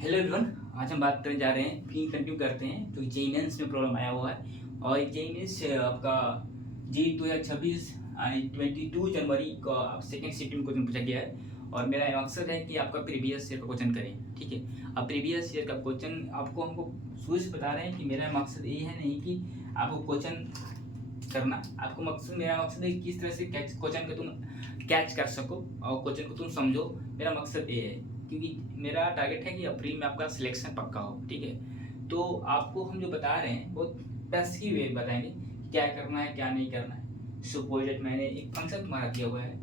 Hello everyone. आज हम बात करने जा रहे हैं, फिर कंटिन्यू करते हैं। तो जेईई मेंस में प्रॉब्लम आया हुआ है और जेईई मेंस आपका जी 2026 यानी 22 जनवरी को आप सेकेंड शिफ्ट में क्वेश्चन पूछा गया है और मेरा मकसद है कि आपका प्रीवियस ईयर का क्वेश्चन करें। ठीक है, अब प्रीवियस ईयर का क्वेश्चन आपको हमको शुरू से बता रहे हैं कि मेरा मकसद ये है नहीं कि आपको क्वेश्चन करना, आपको मकसद मेरा मकसद है कि किस तरह से क्वेश्चन को तुम कैच कर सको और क्वेश्चन को तुम समझो। मेरा मकसद ये है क्योंकि मेरा टारगेट है कि अप्रैल में आपका सिलेक्शन पक्का हो। ठीक है, तो आपको हम जो बता रहे हैं वो बेसिक वे बताएंगे क्या करना है क्या नहीं करना है। सपोज दैट मैंने एक फंक्शन तुम्हारा दिया हुआ है,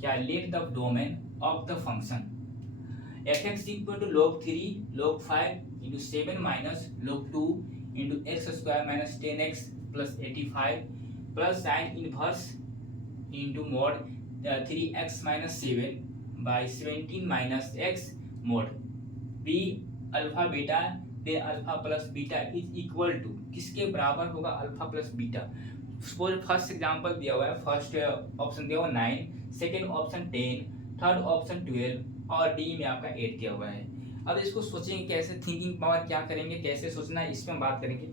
क्या let the domain of the function f x equal to log 3 log 5 into 7 minus log 2 into x square minus 10x plus 85 plus sin inverse into mod 3x minus 7 by 17 minus x mod b alpha beta they alpha plus beta is equal to किसके बराबर होगा? Alpha plus beta. Suppose first example दिया हुआ है, first option दिया हुआ 9, second option 10, third option 12 और D में आपका 8 दिया हुआ है। अब इसको सोचेंगे कैसे, थिंकिंग पावर क्या करेंगे, कैसे सोचना है, इस पर हम बात करेंगे।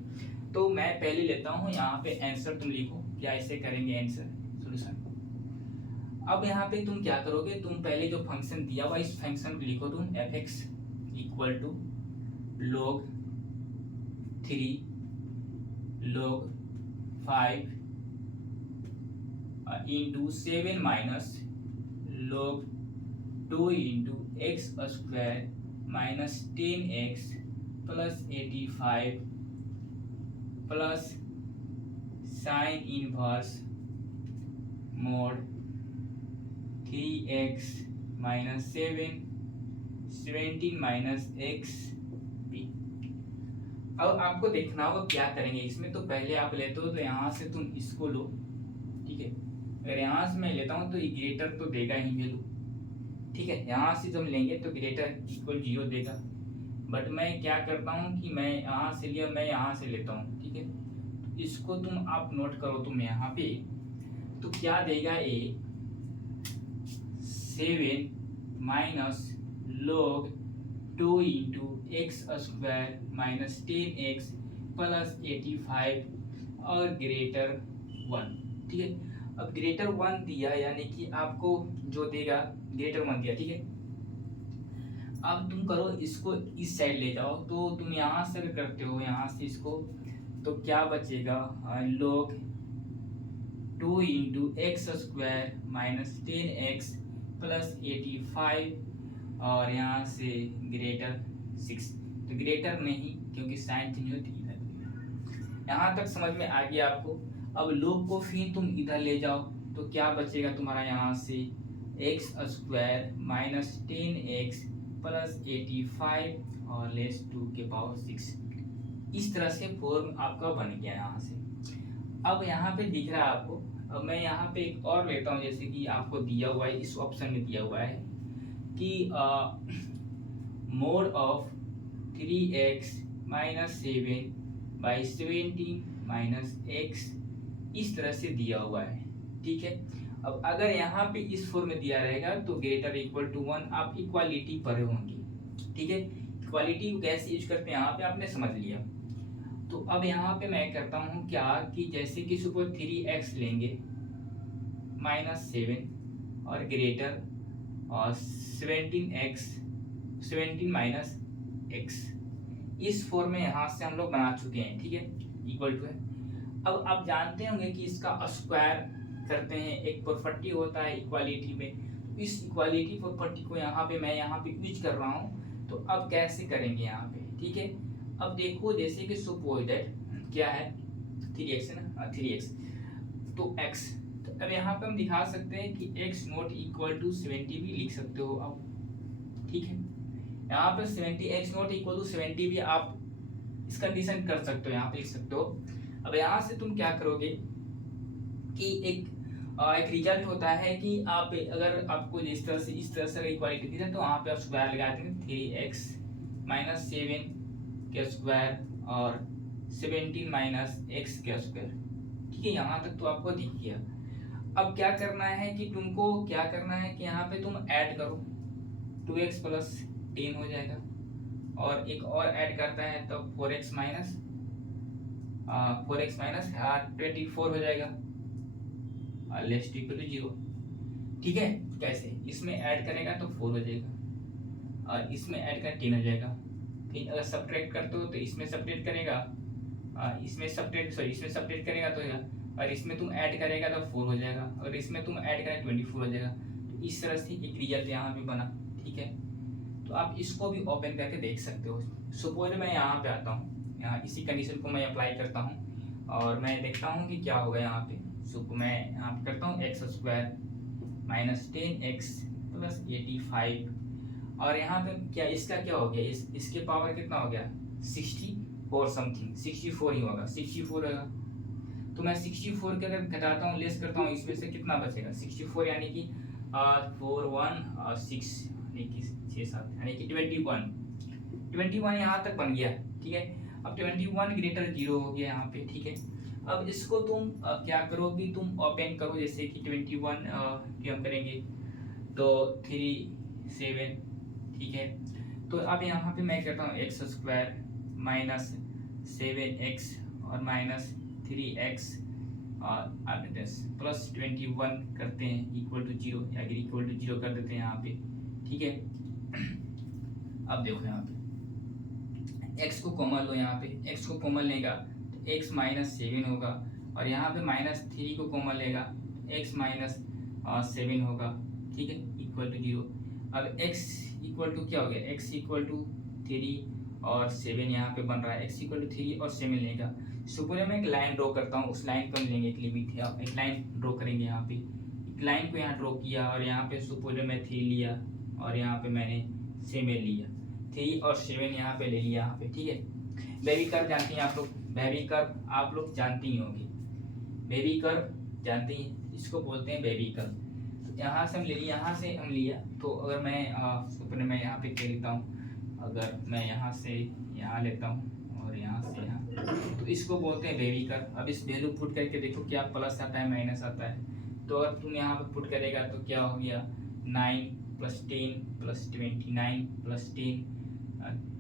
तो मैं पहले लेता हूँ यहाँ पे आंसर, तुम लिखो क्या ऐसे करेंगे आंसर सॉल्यूशन। अब यहाँ पे तुम क्या करोगे, तुम पहले जो फंक्शन दिया हुआ इस फंक्शन को लिखो तुम f x equal to log 3 log 5 into 7 minus log 2 into x square minus 10x plus 85 plus sin inverse mod 3x minus 7 17 minus x b। अब आपको देखना होगा क्या करेंगे इसमें। तो पहले आप लेते हो तो यहाँ से तुम इसको लो। ठीक है, अगर यहाँ से मैं लेता हूँ तो ये ग्रेटर तो देगा ही वैल्यू। ठीक है, यहाँ से जब लेंगे तो ग्रेटर इक्वल 0 देगा। बट मैं क्या करता हूँ कि मैं यहाँ से लिया, मैं यहाँ से लेता हूँ। ठीक है, तो इसको तुम आप नोट करो तुम यहाँ पे, तो क्या देगा ये 7 minus log 2 into x square minus 10x plus 85 और ग्रेटर 1। ठीक है, अब ग्रेटर 1 दिया यानी कि आपको जो देगा ग्रेटर 1 दिया। ठीक है, अब तुम करो इसको इस साइड ले जाओ, तो तुम यहाँ से अगर करते हो यहाँ से इसको, तो क्या बचेगा log 2 into x square minus 10x plus 85 और यहाँ से ग्रेटर 6। तो ग्रेटर नहीं क्योंकि साइन चेंज होती है इधर। यहाँ तक समझ में आ गया आपको। अब लोग को फिर तुम इधर ले जाओ तो क्या बचेगा तुम्हारा यहाँ से x square minus 10x plus 85 और लेस 2 के पावर 6। इस तरह से फॉर्म आपका बन गया यहाँ से। अब यहाँ पे दिख रहा है आपको। अब मैं यहाँ पे एक और लेता हूँ, जैसे कि आपको दिया हुआ है इस ऑप्शन में दिया हुआ है कि mode of 3x minus 7 by 17 minus x इस तरह से दिया हुआ है। ठीक है, अब अगर यहाँ पे इस फॉर्म में दिया रहेगा तो ग्रेटर इक्वल टू 1 आप इक्वालिटी पढ़े होंगे। ठीक है, इक्वालिटी को कैसे यूज करते हैं यहाँ पे आपने समझ लिया। तो अब यहाँ पे मैं करता हूँ क्या कि जैसे कि सुपर 3x लेंगे माइनस 7 और ग्रेटर और 17 माइनस x इस फॉर्म में यहाँ से हम लोग बना चुके हैं। ठीक है, इक्वल टू है। अब आप जानते होंगे कि इसका स्क्वायर करते हैं, एक प्रॉपर्टी होता है इक्वालिटी में। इस इक्वालिटी प्रॉपर्टी को यहाँ पे मैं यहाँ पे यूज कर रहा हूँ। तो अब कैसे करेंगे यहाँ पे? ठीक है, अब देखो जैसे कि सपोज दैट क्या है 3x है ना, 3x तो x, तो अब यहाँ पे हम दिखा सकते हैं कि x नॉट इक्वल टू 70 भी लिख सकते हो अब। ठीक है, यहाँ पे 70 x नॉट इक्वल टू 70 भी आप इस कंडीशन कर सकते हो, यहाँ पे लिख सकते हो। अब यहाँ से तुम क्या करोगे कि एक रिजल्ट होता है कि आप अगर आपको जिस तरह से इस तरह से इक्वालिटी दी है तो वहाँ पे आप स्क्वायर लगा देंगे 3x माइनस 7 के स्क्वायर और 17 माइनस x के स्क्वायर। ठीक है, यहाँ तक तो आपको दिख गया। अब क्या करना है कि तुमको क्या करना है कि यहाँ पे तुम ऐड करो 2x प्लस 10 हो जाएगा और एक और ऐड करता है तो 4x माइनस 24 हो जाएगा लेस टू इक्वल टू 0। ठीक है, कैसे इसमें ऐड करेगा तो 4 हो जाएगा और इसमें ऐड कर 10 हो जाएगा। फिर अगर सब्ट्रैक्ट करते हो तो इसमें सब्ट्रैक्ट करेगा इसमें सब्ट्रैक्ट करेगा तो और इसमें तुम ऐड करेगा तो 4 हो जाएगा और इसमें तुम ऐड करेगा 24 हो जाएगा। तो इस तरह से एक रिजल्ट यहाँ पे बना। ठीक है, तो आप इसको भी ओपन करके देख सकते हो। सपोज मैं यहाँ पे आता हूँ, यहाँ इसी कंडीशन को मैं अप्लाई करता हूँ और मैं देखता हूँ कि क्या होगा यहाँ पे। सो मैं यहाँ पे करता हूँ x square minus 10x plus 85 और यहाँ पे क्या इसका क्या हो गया, इसके पावर कितना हो गया 64 समथिंग, 64 ही होगा, 64 होगा। तो मैं 64 के अगर घटाता हूँ लेस करता हूँ इसमें से कितना बचेगा 64 यानी कि 4 1 6 यानी कि 6 7 यानी कि 21 यहाँ तक बन गया। ठीक है, अब 21 ग्रेटर 0 हो गया यहाँ पे। ठीक है, अब इसको तुम क्या करोगे, तुम ओपन करो जैसे कि 21 की हम करेंगे तो 3 7। ठीक है, तो अब यहाँ पे मैं करता हूँ एक्स स्क्वायर माइनस 7x और माइनस 3x और प्लस 21 करते हैं इक्वल टू 0 या इक्वल टू 0 कर देते हैं यहाँ पे। ठीक है, अब देखो यहाँ पे x को कॉमन लो, यहाँ पे x को कॉमन लेगा तो x माइनस 7 होगा और यहाँ पे माइनस 3 को कॉमन लेगा x माइनस 7 होगा। ठीक है, इक्वल टू 0। अब x इक्वल टू क्या हो गया, x इक्वल टू 3 और 7 यहाँ पे बन रहा है, x इक्वल टू 3 और 7 लेगा। सुपर मैं एक लाइन ड्रॉ करता हूँ, उस लाइन को हम लेंगे, एक लिमिट है, एक लाइन ड्रॉ करेंगे यहाँ पे। एक लाइन को यहाँ ड्रॉ किया और यहाँ पे सुपर में 3 लिया और यहाँ पे मैंने 7 लिया, 3 और 7 यहाँ पे ले लिया यहाँ पे। ठीक है, बेबी कर्व जानती हैं आप लोग, बेबी कर्व आप लोग जानती ही होंगी, बेबी कर्व जानती हैं, इसको बोलते हैं बेबी कर्व। तो यहाँ से हम ले लिया, यहाँ से हम लिया तो अगर मैं सुपर में यहाँ पे क्या लेता हूँ, अगर मैं यहाँ से यहाँ लेता हूँ और यहाँ से यहाँ, तो इसको बोलते हैं बेबी कर्व। अब इस वैल्यू पुट करके देखो क्या प्लस आता है माइनस आता है। तो अगर तुम यहाँ पे पुट करेगा तो क्या हो गया 9 प्लस 10 प्लस 29 प्लस 10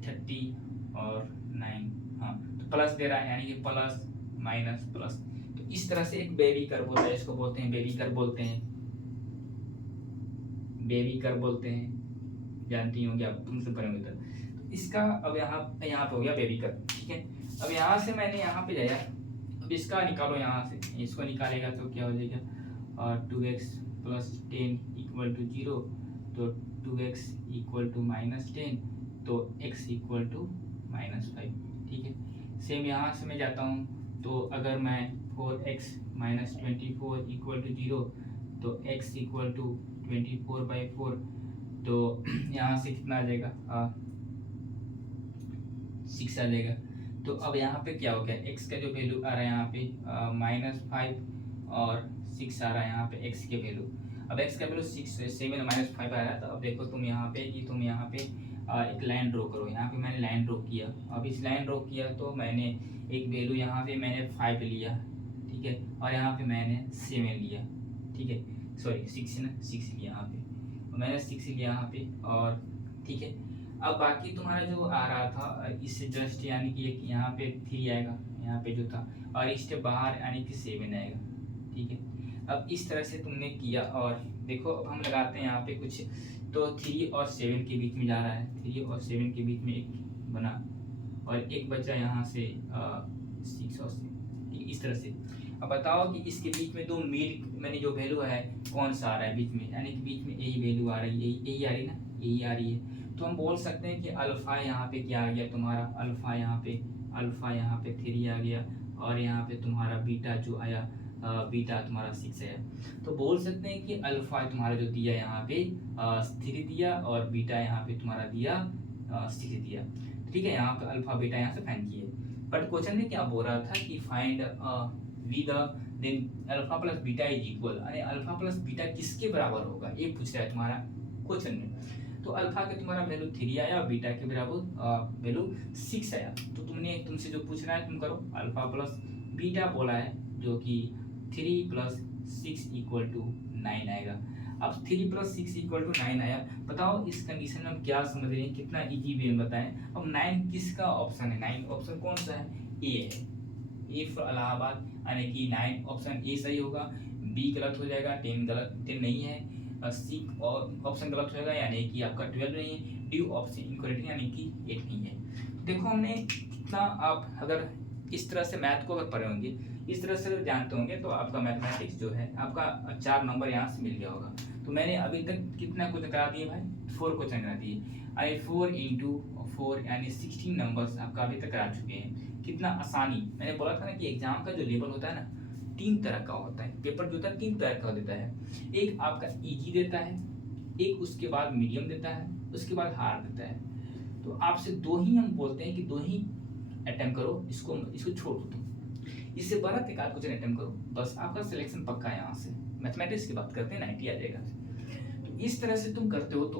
30 और 9, हाँ तो प्लस दे रहा है यानी कि प्लस माइनस प्लस। तो इस तरह से एक बेबी कर्व होता है, इसको बोलते हैं बेबी कर्व बोलते हैं, बेबी कर्व बोलते हैं, जानती होंगे आप, तुमसे पढ़ेंगे तो इसका। अब यहाँ पे हो गया बेबी कर्व। ठीक है, अब यहाँ से मैंने यहाँ पे जाया, अब इसका निकालो, यहाँ से इसको निकालेगा तो क्या हो जाएगा और 2x प्लस 10 इक्वल टू 0, तो 2x इक्वल टू माइनस 10, तो x इक्वल टू माइनस 5। ठीक है, सेम यहाँ से मैं जाता हूँ तो अगर मैं 4x माइनस 24 इक्वल टू 0, तो x इक्वल टू 24/4, तो यहाँ से कितना आ जाएगा 6 आ जाएगा। तो अब यहाँ पे क्या हो गया, x का जो वैल्यू आ रहा है यहाँ पे -5 और 6 आ रहा है यहाँ पे x के वैल्यू। अब x का वैल्यू 6 7 -5 आ रहा है। तो अब देखो तुम यहाँ पे कि तुम यहाँ पे एक लाइन ड्रॉ करो। यहाँ पे मैंने लाइन ड्रॉ किया, अब इस लाइन ड्रॉ किया तो मैंने एक वैल्यू यहाँ पे मैंने 5 लिया। ठीक है, और यहाँ पे मैंने 7 लिया। ठीक है, सॉरी 6 ना, 6 लिया यहाँ पे, मैंने 6 लिया यहाँ पे। और ठीक है, अब बाकी तुम्हारा जो आ रहा था इससे जस्ट यानी कि एक यहाँ पे 3 आएगा यहाँ पे जो था, और इसके बाहर यानी कि 7 आएगा। ठीक है, अब इस तरह से तुमने किया और देखो अब हम लगाते हैं यहाँ पे कुछ, तो 3 और 7 के बीच में जा रहा है, 3 और 7 के बीच में एक बना और एक बचा यहाँ से 6 और 7, इस तरह से। अब बताओ कि इसके बीच में तो मिड मैंने जो वैल्यू है कौन सा आ रहा है बीच में, यानी कि बीच में यही वैल्यू आ रही है, यही आ रही ना, यही आ रही है। तो हम बोल सकते हैं कि अल्फा यहाँ पे क्या आ गया तुम्हारा, अल्फा यहाँ पे 3 आ गया और यहाँ पे तुम्हारा बीटा जो आया बीटा तुम्हारा 6 आया। तो बोल सकते हैं कि अल्फा तुम्हारा जो दिया यहाँ पे 3 दिया और बीटा यहाँ पे तुम्हारा दिया 6 दिया। ठीक है, यहाँ पे अल्फा बीटा यहाँ से फाइंड किए, बट क्वेश्चन में क्या बोल रहा था कि find then alpha plus beta is equal, यानी अल्फा प्लस बीटा किसके बराबर होगा, ये पूछ रहा है तुम्हारा क्वेश्चन में। तो अल्फा का तुम्हारा वैल्यू 3 आया और बीटा के बराबर वैल्यू 6 आया। तो तुमसे जो पूछ रहा है तुम करो, अल्फा प्लस बीटा बोला है जो कि 3 + 6 = 9 आएगा। अब 3 + 6 = 9 आया। बताओ इस कंडीशन में हम क्या समझ रहे हैं, कितना इजी वे में बताएं। अब 9 किसका ऑप्शन है, 9 ऑप्शन कौन सा है, ए है, ए फॉर इलाहाबाद, यानी कि 9 ऑप्शन ए सही होगा। बी गलत हो जाएगा, 10 गलत, 10 नहीं है। सी ऑप्शन गलत हो जाएगा, यानी कि आपका 12 नहीं है। डी ऑप्शन इनकरेक्ट, यानी कि 8 नहीं है। देखो हमने कितना, आप अगर इस तरह से मैथ को अगर पढ़े होंगे, इस तरह से अगर जानते होंगे, तो आपका मैथमेटिक्स जो है आपका 4 नंबर यहाँ से मिल गया होगा। तो मैंने अभी तक कितना क्वेश्चन करा दिए भाई, 4 क्वेश्चन करा दिए। 4 × 4 यानी 16 नंबर्स आपका अभी तक करा चुके हैं। कितना आसानी, मैंने बोला था ना कि एग्जाम का जो लेवल होता है ना, 3 तरह का होता है। पेपर जो होता है 3 तरह का देता है। एक आपका इजी देता है, एक उसके बाद मीडियम देता है, उसके बाद हार्ड देता है। तो आपसे 2 ही हम बोलते हैं कि 2 ही अटेम्प्ट करो, इसको छोड़ दो तुम, इससे बड़ा एक आध क्वेश्चन अटेम्प्ट करो, बस आपका सिलेक्शन पक्का है। यहाँ से मैथमेटिक्स की बात करते हैं, 90 आ जाएगा। तो इस तरह से तुम करते हो। तो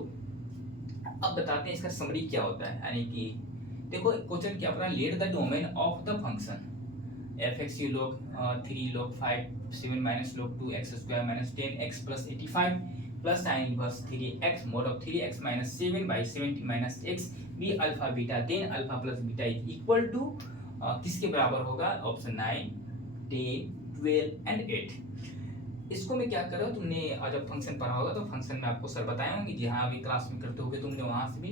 अब बताते हैं इसका समरी क्या होता है। यानी कि देखो क्वेश्चन क्या पता, late the domain of the function f(x) log 3 log 5 7 minus log 2x square minus 10x plus 85 plus tan inverse 3x mod of 3x minus 7 by 70 minus x be alpha beta, then alpha plus beta is equal to किसके बराबर होगा, option 9 10 12 and 8। इसको मैं क्या कर रहा हूँ, तुमने जब फंक्शन पढ़ा होगा तो फंक्शन में आपको सर बताए होंगे, जी हाँ अभी क्लास में करते होगे तुमने वहाँ से भी,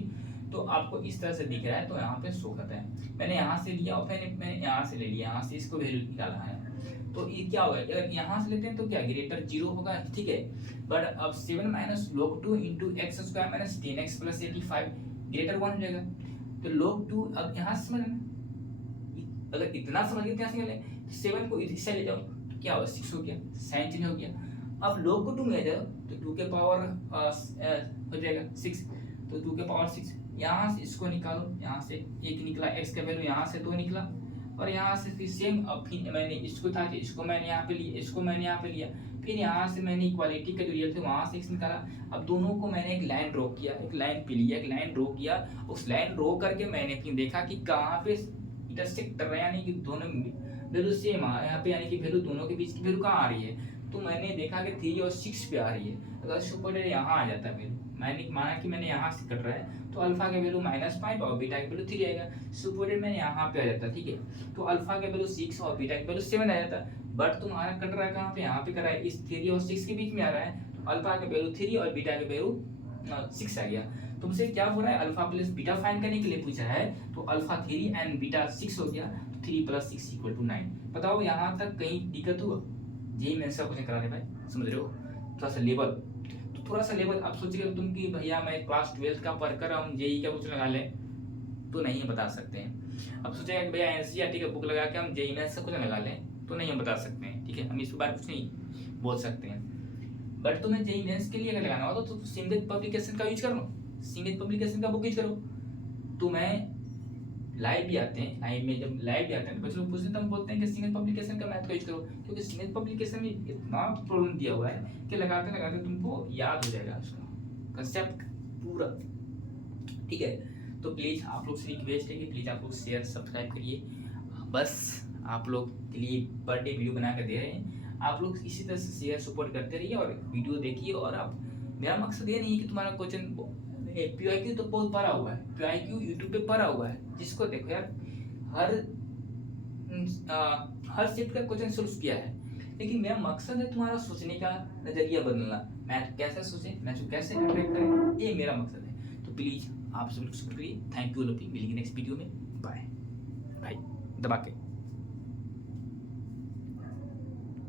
तो आपको इस तरह से दिख रहा है। तो यहाँ पे शो करता है, मैंने यहाँ से लिया और मैंने यहाँ से ले लिया, यहाँ से इसको वैल्यू निकाला है। तो ये क्या होगा, अगर यहाँ से लेते हैं तो क्या ग्रेटर 0 होगा, ठीक है। बट अब 7 minus log 2 into x square minus 10x plus 85 greater 1 हो जाएगा। तो log 2 अब यहाँ से समझना, अगर इतना समझ गए यहाँ से ले 7 को इस साइड ले जाओ तो क्या होगा, 6 हो गया, साइन चेंज हो गया। अब log को 2 में ले जाओ तो 2 के पावर हो जाएगा 6, तो 2 के पावर 6। यहाँ से इसको निकालो, यहाँ से 1 निकला, x का वैल्यू यहाँ से 2 निकला, और यहाँ से फिर सेम। अब फिर मैंने इसको था कि इसको मैंने यहाँ पे लिया, इसको मैंने यहाँ पे लिया, फिर यहाँ से मैंने इक्वालिटी का जो रिजल्ट थे वहाँ से x निकाला। अब दोनों को मैंने एक लाइन ड्रॉ किया, एक लाइन पे लिया, एक लाइन ड्रॉ किया। उस लाइन ड्रॉ करके मैंने फिर देखा कि कहाँ पे इंटरसेक्ट कर रहे हैं, यानी कि दोनों वैल्यू सेम आ यहाँ पे, यानी कि वैल्यू दोनों के बीच की वैल्यू कहाँ आ रही है। तो मैंने देखा कि 3 और 6 पे आ रही है। अगर सुपर यहाँ आ जाता है वैल्यू, मैंने माना कि मैंने यहाँ से कट रहा है तो अल्फा का वैल्यू -5 और बीटा का वैल्यू 3 आएगा। सुपर मैंने यहाँ पे आ जाता, ठीक है। तो अल्फा का वैल्यू 6 और बीटा का वैल्यू 7 आ जाता। बट तुम्हारा कट रहा है कहाँ पे, यहाँ पे कर रहा है, इस 3 और 6 के बीच में आ रहा है। तो अल्फा का वैल्यू 3 और बीटा का वैल्यू 6 आ गया। तुमसे क्या बोल रहा है, अल्फा प्लस बीटा फाइंड करने के लिए पूछा है। तो अल्फा 3 एंड बीटा 6 हो गया, 3 + 6 = 9। बताओ यहाँ तक कहीं दिक्कत हुआ, यही मैं सब कुछ करा रहे भाई, समझ रहे हो। थोड़ा सा लेवल, तो थोड़ा सा लेवल आप सोचिएगा तुम कि भैया मैं क्लास 12 का पढ़कर हम जेई का कुछ लगा लें, तो नहीं बता सकते हैं। अब सोचेगा कि भैया एनसीईआरटी का बुक लगा के हम जेई मैथ्स का कुछ लगा लें, तो नहीं हम बता सकते हैं, ठीक है। हम इस बार कुछ नहीं बोल सकते हैं। बट तुम्हें जेई मैथ्स के लिए अगर लगाना हो तो सिंगल पब्लिकेशन का यूज कर लो, सिंगल पब्लिकेशन का बुक यूज करो। तो मैं लाइव भी आते हैं, लाइव में जब लाइव भी आते हैं बच्चे लोग पूछते हैं तो हम बोलते हैं कि सिंगल पब्लिकेशन का मैथ का यूज करो, क्योंकि सिंगल पब्लिकेशन में इतना प्रॉब्लम दिया हुआ है कि लगाते लगाते तुमको याद हो जाएगा उसका कंसेप्ट पूरा, ठीक है। तो प्लीज़ आप लोग से रिक्वेस्ट है कि प्लीज़ आप लोग शेयर सब्सक्राइब करिए। बस आप लोग के लिए पर डे वीडियो बना कर दे रहे हैं, आप लोग इसी तरह से शेयर सपोर्ट करते रहिए और वीडियो देखिए। और आप, मेरा मकसद ये नहीं है कि तुम्हारा क्वेश्चन PYQ तो बहुत पढ़ा हुआ है, PYQ यूट्यूब पे पढ़ा हुआ है, जिसको देखो यार हर शिफ्ट का क्वेश्चन सोल्व किया है। लेकिन मेरा मकसद है तुम्हारा सोचने का नजरिया बदलना, मैथ कैसे सोचे, मैथ को कैसे अट्रैक्ट करें, ये मेरा मकसद है। तो प्लीज आप सब लोग सपोर्ट करिए। थैंक यू, मिलेंगे नेक्स्ट वीडियो में, बाय बाय दबा के।